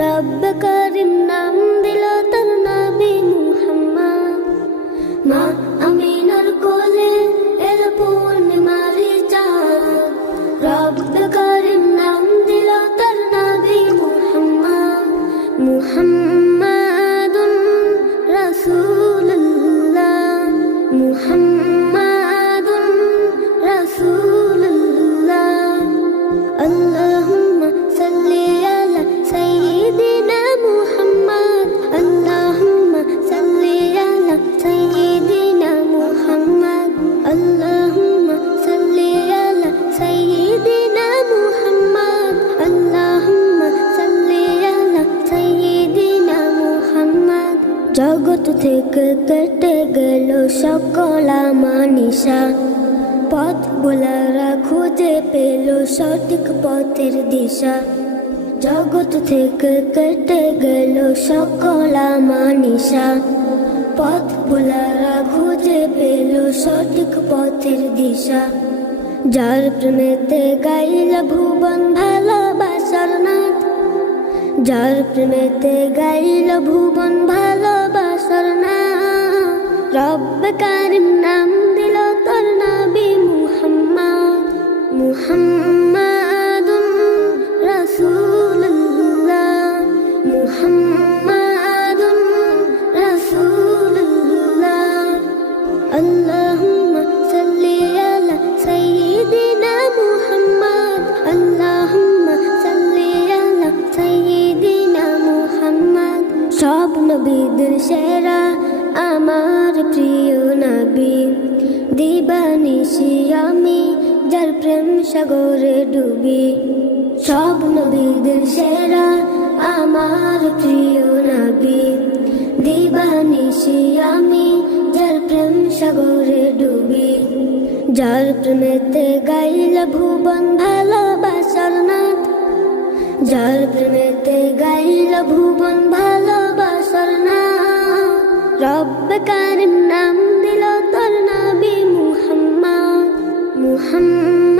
রব্ব করিম নাম দিল তার নবী মুহাম্মদ। মা আমিনার কোলে এল পূর্ণিমার চাঁদ, রব্ব করিম নাম দিল তার নবী মুহাম্মদ। মুহাম্মাদুন রাসূলুল্লাহ, মুহাম্মাদুন রাসূলুল্লাহ। আল্লাহুম্মা সাল্লি আলা সাইয়্যিদিনা মুহাম্মদ, আল্লাহুম্মা সাল্লি আলা সাইয়্যিদিনা মুহাম্মদ, আল্লাহুম্মা সাল্লি আলা সাইয়্যিদিনা মুহাম্মদ, আল্লাহুম্মা সাল্লি আলা সাইয়্যিদিনা মুহাম্মদ। জগৎ থেকে কেটে গেল সকল আমানিশা, পথ ভোলারা খুঁজে পেল সঠিক পথের দিশা। জগৎ থেকে কেটে গেল সকল আমানিশা, পথ ভোলারা খুঁজে পেল সঠিক পথের দিশা। যার প্রেমেতে গাইল ভুবন ভালোবাসার নাথ, যার প্রেমেতে গাইল ভুবন ভালোবাসার নাথ। রব্ব কারিম নাম দিল তোর নবী মুহাম্মদ। মুহাম্মাদুন রাসূলুল্লাহ, মুহাম্মাদুন রাসূলুল্লাহ। আল্লাহুম্মা সাল্লি আলা সাইয়্যিদিনা মুহাম্মদ, আল্লাহুম্মা সাল্লি আলা সাইয়্যিদিনা মুহাম্মদ। সব নবীদের সেরা আমার প্রিয় নবী, দিবানিশি আমি যার প্রেম সাগরে ডুবি। সব নবীদের সেরা আমার প্রিয় নবী, দিবানিশি আমি যার প্রেম সাগরে ডুবি। যার প্রেমেতে গাইল ভুবন ভালোবাসার নাথ, যার প্রেমেতে গাইল ভুবন ভালোবাসার নাথ। রব্ব কারিম নাম দিল তোর নবী মুহাম্মদ। মুহাম্মদ